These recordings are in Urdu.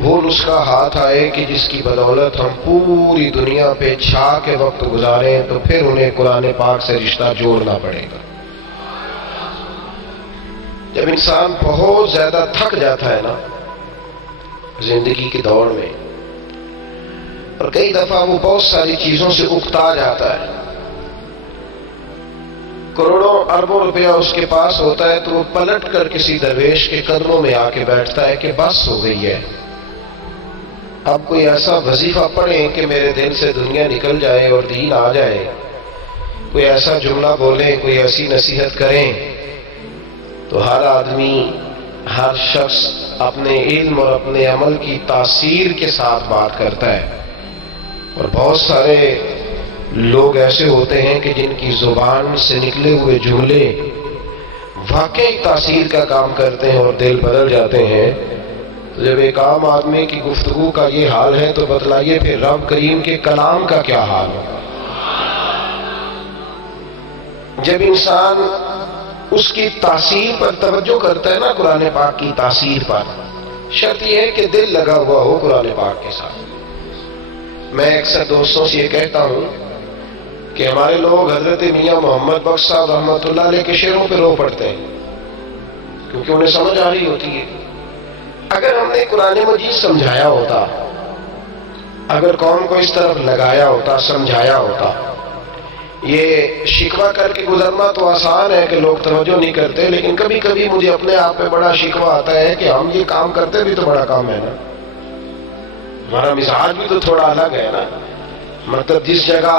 وہ نسخہ ہاتھ آئے کہ جس کی بدولت ہم پوری دنیا پہ چھا کے وقت گزاریں تو پھر انہیں قرآن پاک سے رشتہ جوڑنا پڑے گا۔ جب انسان بہت زیادہ تھک جاتا ہے نا زندگی کی دوڑ میں، اور کئی دفعہ وہ بہت ساری چیزوں سے اکتا جاتا ہے، کروڑوں اربوں روپیہ اس کے پاس ہوتا ہے، تو وہ پلٹ کر کسی درویش کے قدموں میں آ کے بیٹھتا ہے کہ بس ہو گئی ہے، اب کوئی ایسا وظیفہ پڑھیں کہ میرے دل سے دنیا نکل جائے اور دین آ جائے، کوئی ایسا جملہ بولیں، کوئی ایسی نصیحت کریں۔ تو ہر آدمی، ہر شخص اپنے علم اور اپنے عمل کی تاثیر کے ساتھ بات کرتا ہے، اور بہت سارے لوگ ایسے ہوتے ہیں کہ جن کی زبان سے نکلے ہوئے جملے واقعی تاثیر کا کام کرتے ہیں اور دل بدل جاتے ہیں۔ تو جب ایک عام آدمی کی گفتگو کا یہ حال ہے تو بتلائیے پھر رب کریم کے کلام کا کیا حال ہے۔ جب انسان اس کی تاثیر پر توجہ کرتا ہے نا، قرآن پاک کی تاثیر پر، شرط یہ ہے کہ دل لگا ہوا ہو قرآن پاک کے ساتھ۔ میں اکثر دوستوں سے یہ کہتا ہوں کہ ہمارے لوگ حضرت میاں محمد بخش صاحب رحمۃ اللہ علیہ کے شعروں پہ رو پڑتے ہیں کیونکہ انہیں سمجھ آ رہی ہوتی ہے۔ اگر ہم نے قرآن مجید سمجھایا ہوتا، اگر قوم کو اس طرف لگایا ہوتا، سمجھایا ہوتا، یہ شکوہ کر کے گزرنا تو آسان ہے کہ لوگ توجہ نہیں کرتے، لیکن کبھی کبھی مجھے اپنے آپ پہ بڑا شکوہ آتا ہے کہ ہم یہ کام کرتے بھی تو بڑا کام ہے نا، ہمارا مزاج بھی تو تھوڑا الگ ہے نا۔ مطلب جس جگہ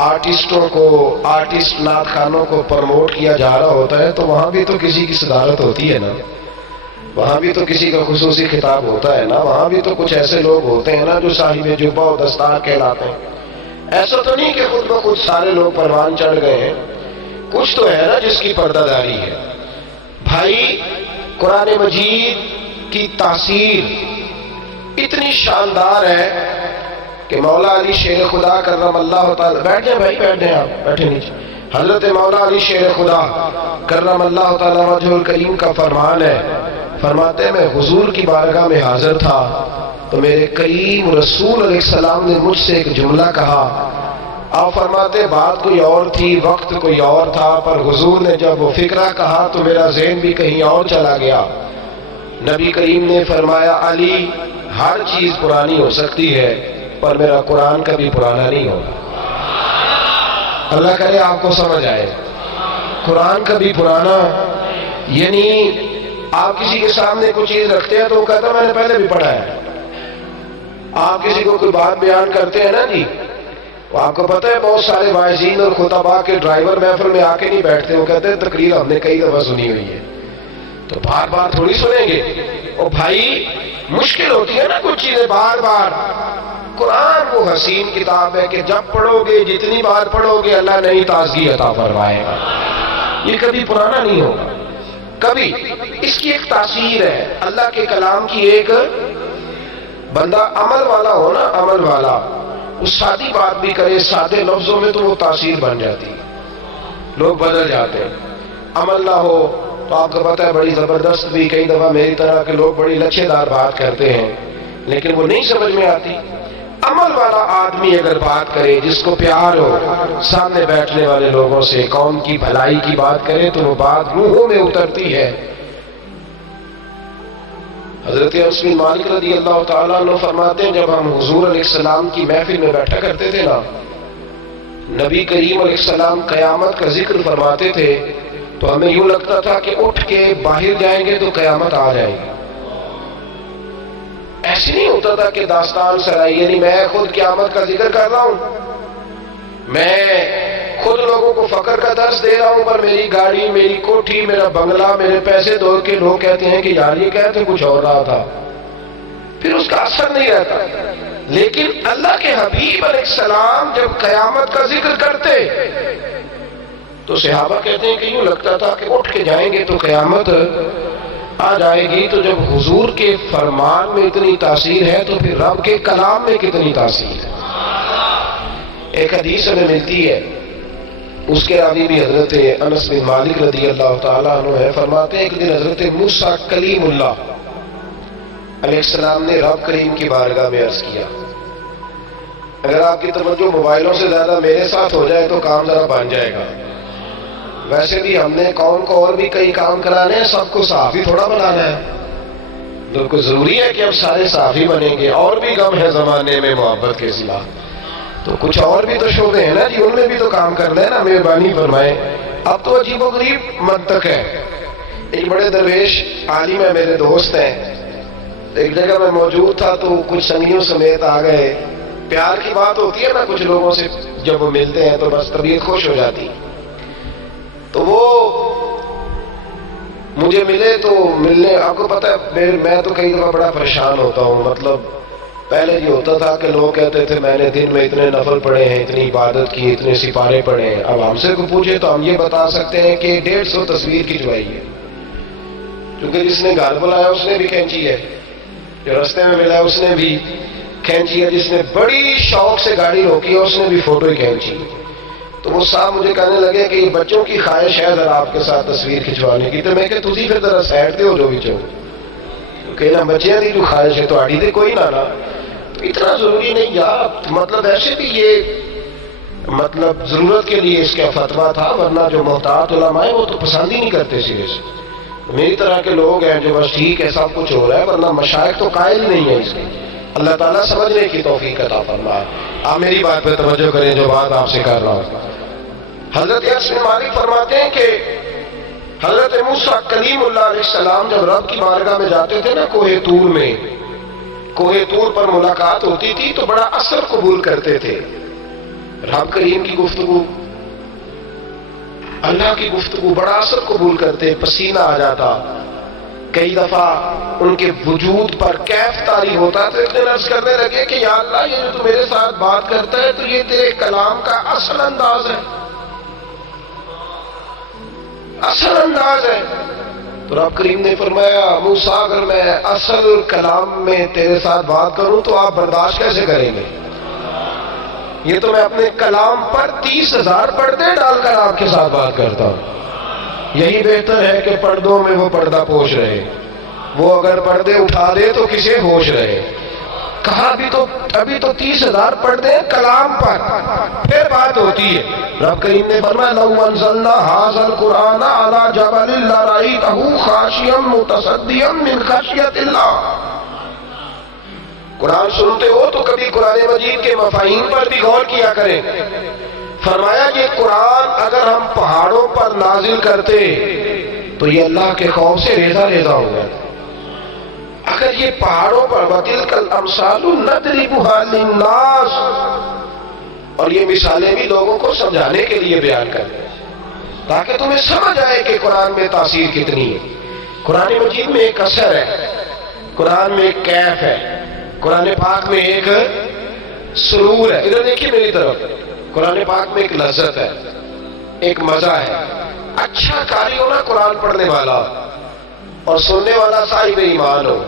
آرٹسٹوں کو، آرٹسٹ نعت خوانوں کو پروموٹ کیا جا رہا ہوتا ہے تو وہاں بھی تو کسی کی صدارت ہوتی ہے نا، وہاں بھی تو کسی کا خصوصی خطاب ہوتا ہے نا، وہاں بھی تو کچھ ایسے لوگ ہوتے ہیں نا جو صاحب جبہ و دستار کہلاتے ہیں۔ ایسا تو نہیں کہ خود بخود سارے لوگ پروان چڑھ گئے ہیں، کچھ تو ہے نا جس کی پردہ داری ہے۔ بھائی قرآن مجید کی تاثیر اتنی شاندار ہے کہ مولا علی شیر خدا کرم اللہ تعالی، بیٹھ جائیں بھائی، بیٹھ جائیں، آپ بیٹھے نیچے۔ حضرت مولا علی شیر خدا کرم اللہ تعالی وجہ الکریم کا فرمان ہے، فرماتے ہیں میں حضور کی بارگاہ میں حاضر تھا تو میرے کریم رسول علیہ السلام نے مجھ سے ایک جملہ کہا، آپ فرماتے بات کوئی اور تھی، وقت کوئی اور تھا، پر حضور نے جب وہ فکرہ کہا تو میرا ذہن بھی کہیں اور چلا گیا۔ نبی کریم نے فرمایا علی ہر چیز پرانی ہو سکتی ہے پر میرا قرآن کبھی پرانا نہیں ہوگا۔ اللہ کرے آپ کو سمجھ آئے، قرآن کبھی پرانا، یعنی آپ کسی کے سامنے کوئی چیز رکھتے ہیں تو وہ کہتا میں نے پہلے بھی پڑھا ہے۔ آپ کسی کو کوئی بات بیان کرتے ہیں نا جی، آپ کو پتہ ہے بہت سارے واعظین اور خطباء کے ڈرائیور محفل میں آ کے نہیں بیٹھتے، وہ کہتے ہیں تقریر ہم نے کئی دفعہ سنی ہوئی ہے، تو بار بار تھوڑی سنیں گے۔ اور بھائی مشکل ہوتی ہے نا کچھ چیزیں بار بار۔ قرآن وہ حسین کتاب ہے کہ جب پڑھو گے، جتنی بار پڑھو گے، اللہ نئی تازگی عطا فرمائے گا، یہ کبھی پرانا نہیں ہوگا کبھی۔ اس کی ایک تاثیر ہے، اللہ کے کلام کی ایک، بندہ عمل والا ہو نا، عمل والا، وہ سادی بات بھی کرے سادے لفظوں میں تو وہ تاثیر بن جاتی ہے، لوگ بدل جاتے ہیں۔ عمل نہ ہو تو آپ کو پتہ ہے بڑی زبردست بھی، کئی دفعہ میری طرح کے لوگ بڑی لچھے دار بات کرتے ہیں لیکن وہ نہیں سمجھ میں آتی۔ عمل والا آدمی اگر بات کرے، جس کو پیار ہو، سامنے بیٹھنے والے لوگوں سے قوم کی بھلائی کی بات کرے تو وہ بات روحوں میں اترتی ہے۔ حضرت انس بن مالک رضی اللہ تعالیٰ عنہ فرماتے ہیں جب ہم حضور علیہ السلام کی محفل میں بیٹھا کرتے تھے نا، نبی کریم علیہ السلام قیامت کا ذکر فرماتے تھے تو ہمیں یوں لگتا تھا کہ اٹھ کے باہر جائیں گے تو قیامت آ جائے گی۔ ایسے نہیں ہوتا تھا کہ داستان سرائی، یعنی میں خود قیامت کا ذکر کر رہا ہوں، میں خود لوگوں کو فقر کا درس دے رہا ہوں، پر میری گاڑی، میری کوٹھی، میرا بنگلہ، میرے پیسے دوڑ کے لوگ کہتے ہیں کہ یار یہ کہتے کچھ اور رہا تھا، پھر اس کا اثر نہیں رہتا۔ لیکن اللہ کے حبیب علیہ السلام جب قیامت کا ذکر کرتے تو صحابہ کہتے ہیں کہ یوں لگتا تھا کہ اٹھ کے جائیں گے تو قیامت آ جائے گی۔ تو جب حضور کے فرمان میں اتنی تاثیر ہے تو پھر رب کے کلام میں کتنی تاثیر ہے۔ ایک حدیث ہمیں ملتی ہے، اس کے راوی بھی حضرت انس بن مالک رضی اللہ تعالیٰ عنہ ہے، فرماتے ہیں ایک دن حضرت موسیٰ کلیم اللہ علیہ السلام نے رب کریم کی بارگاہ میں عرض کیا، اگر آپ کی توجہ موبائلوں سے زیادہ میرے ساتھ ہو جائے تو کام ذرا بن جائے گا۔ ویسے بھی ہم نے قوم کو اور بھی کئی کام کرانے ہیں، سب کو صحافی تھوڑا بنانا ہے۔ بالکل ضروری ہے کہ اب سارے صحافی بنیں گے، اور بھی غم ہے زمانے میں محبت کے سوا، تو کچھ اور بھی تو شعبے ہیں نا جی، ان میں بھی تو کام کرنا ہے نا، مہربانی فرمائیں۔ اب تو عجیب و غریب منطق ہے۔ ایک بڑے درویش عالم ہے، میرے دوست ہیں، ایک جگہ میں موجود تھا تو کچھ سنگیوں سمیت آ گئے۔ پیار کی بات ہوتی ہے نا، کچھ لوگوں سے جب وہ ملتے ہیں تو بس طبیعت خوش ہو جاتی۔ تو وہ مجھے ملے تو ملنے، آپ کو پتہ ہے میں تو کئی دفعہ بڑا پریشان ہوتا ہوں۔ مطلب پہلے یہ ہوتا تھا کہ لوگ کہتے تھے میں نے دن میں اتنے نفل پڑھے ہیں، اتنی عبادت کی، اتنے سپارے پڑھے ہیں۔ اب ہم سے کو پوچھے تو ہم یہ بتا سکتے ہیں کہ 150 تصویر کھنچوائی ہے، کیونکہ جس نے گھر بلایا اس نے بھی کھینچی ہے، جو رستے میں ملا اس نے بھی کھینچی ہے، جس نے بڑی شوق سے گاڑی روکی ہے اس نے بھی فوٹو ہی کھینچی۔ تو وہ صاحب مجھے کہنے لگے کہ یہ بچوں کی خواہش ہے ذرا آپ کے ساتھ تصویر کھنچوانے کی، تو میں کہ تھی پھر ذرا سیٹ دے ہو جو بھی چاہو کہ نا بچیاں دی جو خواہش ہے تو آڑی دے کوئی نہ نا، تو اتنا ضروری نہیں یار۔ مطلب ایسے بھی یہ مطلب ضرورت کے لیے اس کا فتویٰ تھا، ورنہ جو محتاط علماء ہیں وہ تو پسند ہی نہیں کرتے سرے سے۔ میری طرح کے لوگ ہیں جو بس ٹھیک ہے سب کچھ ہو رہا ہے، ورنہ مشائخ تو قائل نہیں ہے اس کے۔ اللہ تعالیٰ سمجھنے کی توفیق عطا فرمائے۔ آپ میری بات پہ توجہ کریں جو بات آپ سے کر رہا ہوں۔ حضرت انس بن مالک فرماتے ہیں کہ حضرت موسیٰ کلیم اللہ علیہ السلام جب رب کی بارگاہ میں جاتے تھے نا کوہ طور میں، کوہ طور پر ملاقات ہوتی تھی تو بڑا اثر قبول کرتے تھے۔ رب کریم کی گفتگو، اللہ کی گفتگو بڑا اثر قبول کرتے، پسینہ آ جاتا۔ کئی دفعہ ان کے وجود پر کیف طاری ہوتا تو ایک دن عرض کرنے لگے کہ یا اللہ یہ جو تو میرے ساتھ بات کرتا ہے تو یہ تیرے کلام کا اصل انداز ہے، اصل انداز ہے۔ تو رب کریم نے فرمایا موسیٰ اگر میں اصل کلام میں تیرے ساتھ بات کروں تو آپ برداشت کیسے کریں گے؟ یہ تو میں اپنے کلام پر 30,000 پردے ڈال کر آپ کے ساتھ بات کرتا ہوں۔ یہی بہتر ہے کہ پردوں میں وہ پردہ پوش رہے، وہ اگر پردے اٹھا دے تو کسے ہوش رہے۔ کہا بھی تو ابھی تو 30,000 پردے کلام پر، پھر بات ہوتی ہے۔ رب کریم نے فرمایا لو انزلنا ھذا القرآن علی جبل لرأیتہ خاشعا متصدعا من خشیۃ اللہ۔ قرآن سنتے ہو تو کبھی قرآن مجید کے مفاہیم پر بھی غور کیا کریں۔ فرمایا کہ قرآن اگر ہم پہاڑوں پر نازل کرتے تو یہ اللہ کے خوف سے ریزہ ریزہ ہو گیا۔ اگر یہ پہاڑوں پر وَتِلْكَ الْأَمْثَالُ نَضْرِبُهَا لِلنَّاسِ، اور یہ مثالیں بھی لوگوں کو سمجھانے کے لیے بیان کریں تاکہ تمہیں سمجھ آئے کہ قرآن میں تاثیر کتنی ہے۔ قرآن مجید میں ایک اثر ہے، قرآن میں ایک کیف ہے، قرآن پاک میں ایک سرور ہے۔ ادھر دیکھیے میری طرف، قرآن پاک میں ایک لذت ہے، ایک مزہ ہے۔ اچھا قاری ہو نا قرآن پڑھنے والا اور سننے والا صاحب ایمان ہو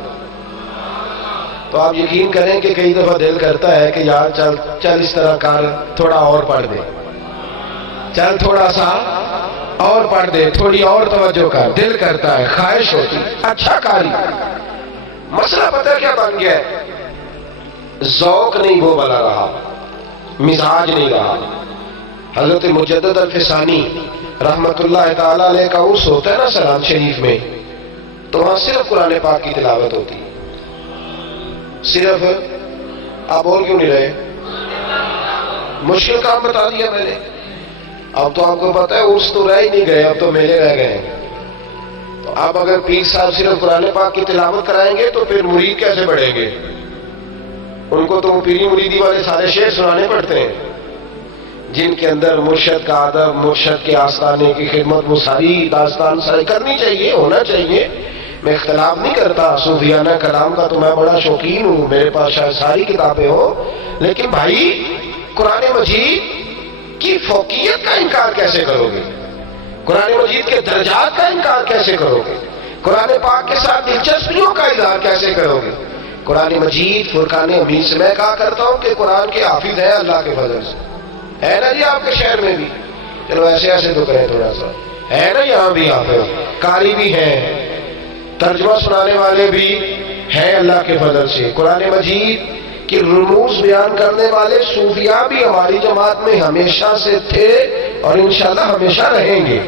تو آپ یقین کریں کہ کئی دفعہ دل کرتا ہے کہ یار چل اس طرح کر، تھوڑا اور پڑھ دے، چل تھوڑا سا اور پڑھ دے، تھوڑی اور توجہ کر، دل کرتا ہے، خواہش ہوتی۔ اچھا قاری، مسئلہ پتہ کیا بن گیا ہے؟ ذوق نہیں وہ بنا رہا، مزاج نہیں رہا۔ حضرت مجدد الفسانی رحمت اللہ تعالیٰ علیہ کا عرس ہوتا ہے نا سلام شریف میں، تو وہاں صرف قرآن پاک کی تلاوت ہوتی ہے، صرف۔ آپ بول کیوں نہیں رہے؟ مشکل کام بتا دیا میں نے۔ اب تو آپ کو پتا ہے عرس تو رہ ہی نہیں گئے، اب تو میلے رہ گئے ہیں۔ تو اب اگر پیر صاحب صرف قرآن پاک کی تلاوت کرائیں گے تو پھر مرید کیسے بڑھیں گے؟ ان کو تو پیری مریدی والے سارے شعر سنانے پڑتے ہیں جن کے اندر مرشد کا ادب، مرشد کے آستانے کی خدمت، وہ ساری داستان ساری کرنی چاہیے، ہونا چاہیے۔ میں اختلاف نہیں کرتا، صوفیانہ کلام کا تو میں بڑا شوقین ہوں، میرے پاس شاید ساری کتابیں ہوں، لیکن بھائی قرآن مجید کی فوقیت کا انکار کیسے کرو گے؟ قرآن مجید کے درجات کا انکار کیسے کرو گے؟ قرآن پاک کے ساتھ دلچسپیوں کا اظہار کیسے کرو گے؟ قرآن مجید فرقان حمید سے میں کہا کرتا ہوں کہ قرآن کے حافظ ہیں اللہ کے فضل سے، ہے نا جی آپ کے شہر میں بھی؟ چلو ایسے ایسے تو کریں تھوڑا سا، ہے نا یہاں بھی حافظ، قاری بھی ہیں، ترجمہ سنانے والے بھی ہے اللہ کے فضل سے۔ قرآن مجید کہ رموز بیان کرنے والے صوفیاء بھی ہماری جماعت میں ہمیشہ سے تھے اور انشاءاللہ ہمیشہ رہیں گے۔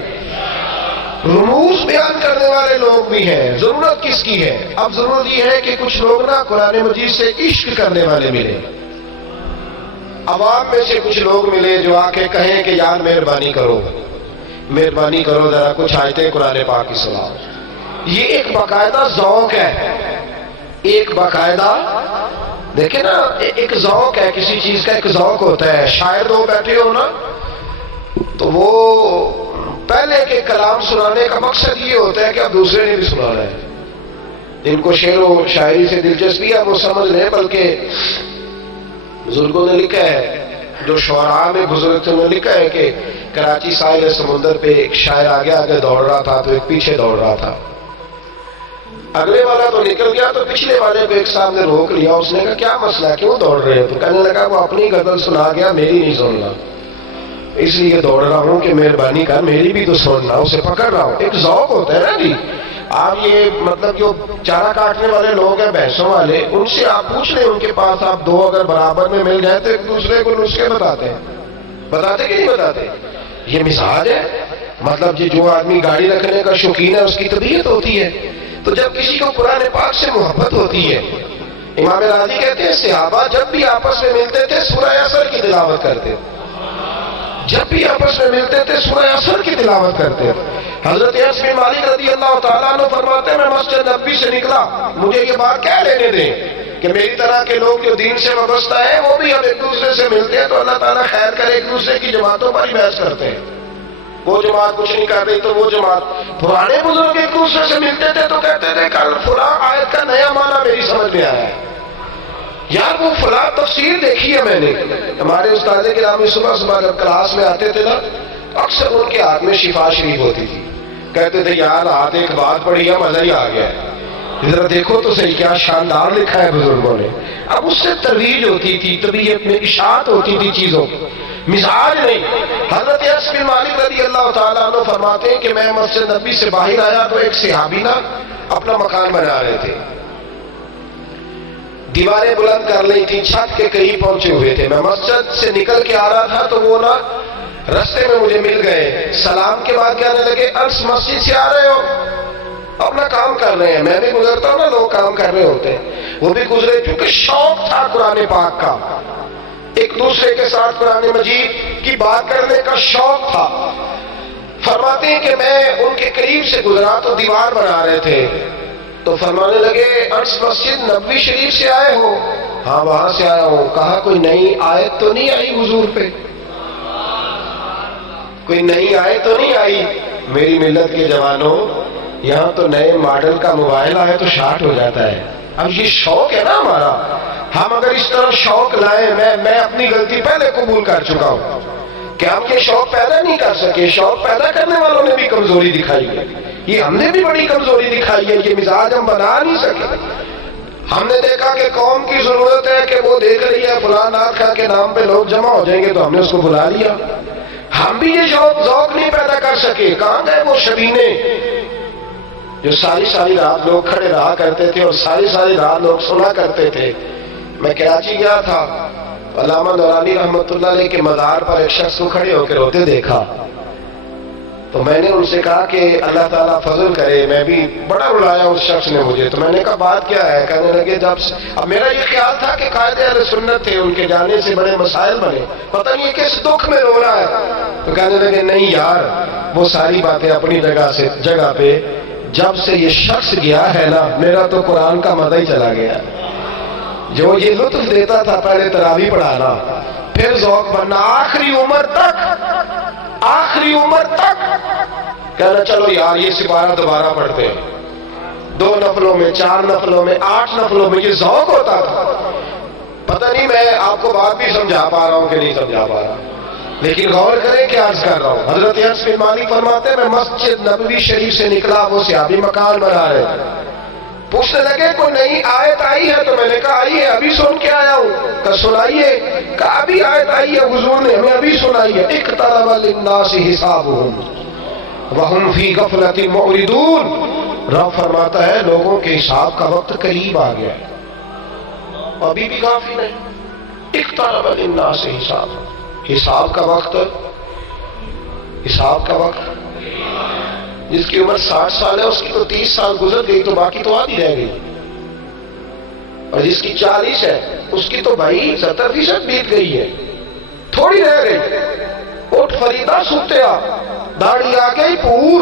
رموز بیان کرنے والے لوگ بھی ہیں۔ ضرورت کس کی ہے؟ اب ضرورت یہ ہے کہ کچھ لوگ نا قرآن مجید سے عشق کرنے والے ملے، عوام میں سے کچھ لوگ ملے جو آ کے کہیں کہ یار مہربانی کرو، مہربانی کرو ذرا کچھ آیتیں قرآن پاک کی سناؤ۔ یہ ایک باقاعدہ ذوق ہے، ایک باقاعدہ دیکھیں نا، ایک ذوق ہے، کسی چیز کا ایک ذوق ہوتا ہے۔ شاعر دو بیٹھے ہو نا تو وہ پہلے کے کلام سنانے کا مقصد یہ ہوتا ہے کہ اب دوسرے نے بھی سنانا ہے۔ جن کو شعر و شاعری سے دلچسپی ہے وہ سمجھ لیں، بلکہ بزرگوں نے لکھا ہے، جو شعراء میں بزرگ تھے انہوں نے لکھا ہے کہ کراچی ساحل سمندر پہ ایک شاعر آگے آگے دوڑ رہا تھا تو ایک پیچھے دوڑ رہا تھا۔ اگلے والا تو نکل گیا تو پچھلے والے کو ایک صاحب نے روک لیا۔ اس نے کہا کیا مسئلہ ہے، کیوں دوڑ رہے ہیں؟ تو کہنے لگا وہ اپنی غزل سنا گیا، میری نہیں سننا، اس لیے دوڑ رہا ہوں کہ مہربانی کر میری بھی تو سننا، اسے پکڑ رہا ہوں۔ ایک ذوق ہوتا ہے نا جی۔ آپ یہ مطلب جو چارہ کاٹنے والے لوگ ہیں بھینسوں والے، ان سے آپ پوچھ لیں، ان کے پاس آپ دو اگر برابر میں مل جائے تو ایک دوسرے کو نسخے بتاتے ہیں، بتاتے کہ نہیں بتاتے؟ یہ مزاج ہے۔ مطلب جی جو آدمی گاڑی رکھنے کا شوقین ہے اس کی طبیعت ہوتی ہے۔ تو جب کسی کو قرآن پاک سے محبت ہوتی ہے، امام راضی کہتے ہیں صحابہ جب بھی آپس میں ملتے تھے سورہ عصر کی تلاوت کرتے، جب بھی آپس میں ملتے تھے سورہ عصر کی تلاوت کرتے۔ حضرت انس بن مالک رضی اللہ تعالیٰ عنہ فرماتے ہیں میں مسجد نبوی سے نکلا، مجھے یہ بات کہہ لینے دیں کہ میری طرح کے لوگ جو دین سے وابستہ ہیں وہ بھی اب ایک دوسرے سے ملتے ہیں تو اللہ تعالیٰ خیر کرے، ایک دوسرے کی جماعتوں پر ہی بحث کرتے ہیں۔ وہ جماعت کچھ نہیں کر رہی تو وہ جماعت، پرانے بزرگ ایک دوسرے سے ملتے تھے تو کہتے تھے کل فلاں آیت کا نیا معنی میری سمجھ میں آیا ہے، یار وہ فلاں تفسیر دیکھی ہے میں نے۔ ہمارے استاد گرامی صبح صبح جب کلاس میں آتے تھے نا اکثر ان کے ہاتھ میں شفا شریف ہوتی تھی، کہتے تھے یار آج ایک بات پڑھی ہے مزہ ہی آ گیا ہے، ذرا دیکھو تو صحیح کیا شاندار لکھا ہے بزرگوں نے۔ اب اس سے ترویج ہوتی تھی، طبیعت میں اشاعت ہوتی تھی چیزوں، مزاج نہیں۔ حضرت انس بن مالک رضی اللہ تعالیٰ عنہ فرماتے ہیں کہ میں مسجد نبوی سے باہر آیا تو ایک صحابی نا اپنا مکان بنا رہے تھے، دیواریں بلند کر لی تھی، چھت کے قریب پہنچے ہوئے تھے۔ میں مسجد سے نکل کے آ رہا تھا تو وہ نا رستے میں مجھے مل گئے، سلام کے بعد کہنے لگے انس مسجد سے آ رہے ہو؟ اپنا کام کر رہے ہیں، میں بھی گزرتا ہوں نا لوگ کام کر رہے ہوتے ہیں، وہ بھی گزرے کیونکہ شوق تھا قرآن پاک کا، ایک دوسرے کے ساتھ قرآن مجید کی بات کرنے کا شوق تھا۔ فرماتے ہیں کہ میں ان کے قریب سے گزرا تو دیوار بنا رہے تھے تو فرمانے لگے انس مسجد نبوی شریف سے آئے ہو؟ ہاں وہاں سے آیا ہوں۔ کہا کوئی نئی آیت تو نہیں آئی حضور پہ؟ کوئی نئی آیت تو نہیں آئی؟ میری ملت کے جوانوں یہاں تو نئے ماڈل کا موبائل آئے تو شارٹ ہو جاتا ہے۔ اب یہ شوق ہے نا ہمارا، ہم اگر اس طرح شوق لائیں، میں اپنی غلطی پہلے قبول کر چکا ہوں کہ ہم یہ شوق پیدا نہیں کر سکے، شوق پیدا کرنے والوں نے بھی کمزوری دکھائی ہے، یہ ہم نے بھی بڑی کمزوری دکھائی ہے، یہ مزاج ہم بنا نہیں سکے۔ ہم نے دیکھا کہ قوم کی ضرورت ہے کہ وہ دیکھ رہی ہے فلاں نعت خواں کے نام پہ لوگ جمع ہو جائیں گے تو ہم نے اس کو بلا لیا۔ ہم بھی یہ ذوق نہیں پیدا کر سکے۔ کہاں گئے وہ شبینے جو ساری ساری رات لوگ کھڑے رہا کرتے تھے اور ساری ساری رات لوگ سنا کرتے تھے؟ میں کراچی گیا تھا، علامہ نورانی رحمۃ اللہ علیہ کے مزار پر ایک شخص کو کھڑے ہو کے روتے دیکھا تو میں نے ان سے کہا کہ اللہ تعالیٰ فضل کرے، میں بھی بڑا رلایا اس شخص نے مجھے۔ تو میں نے کہا بات کیا ہے؟ کہنے لگے اب میرا یہ خیال تھا کہ قائد اہل سنت تھے، ان کے جانے سے بڑے مسائل بنے، پتہ نہیں کس دکھ میں رو رہا ہے۔ تو کہنے لگے نہیں یار وہ ساری باتیں اپنی جگہ پہ، جب سے یہ شخص گیا ہے نا میرا تو قرآن کا مزہ ہی چلا گیا۔ جو یہ لطف دیتا تھا پہلے تراویح پڑھانا، پھر ذوق بننا، آخری عمر تک کہنا چلو یار یہ سپارہ دوبارہ پڑھتے ہیں، 2 نفلوں میں، 4 نفلوں میں، 8 نفلوں میں، یہ ذوق ہوتا تھا۔ پتہ نہیں میں آپ کو بات بھی سمجھا پا رہا ہوں کہ نہیں سمجھا پا رہا، لیکن غور کریں کہ عرض کر رہا ہوں۔ حضرت انس بن مالک فرماتے ہیں میں مسجد نبوی شریف سے نکلا، وہ صحابی مکان بنا رہے تھے، پوچھنے لگے کوئی نئی آیت آئی ہے؟ تو میں نے کہا آئی ہے، ابھی سن کے آیا ہوں۔ کہا سنائیے؟ کہا ابھی آیت آئی ہے، حضور نے ہمیں ابھی سنائی ہے، اقترب للناس حسابهم وهم فی غفلۃ معرضون۔ رب فرماتا ہے لوگوں کے حساب کا وقت قریب آ گیا ہے، ابھی بھی کافی نہیں، اقترب للناس حساب، حساب کا وقت، حساب کا وقت، جس کی عمر 60 سال ہے اس کی تو 30 سال گزر گئی، تو باقی تو آدھی رہ گئی، اور جس کی 40 ہے اس کی تو بھائی 70% بیت گئی ہے، تھوڑی رہ گئی۔ اٹھ فریدا سوتیا، داڑھی آ گئی پور،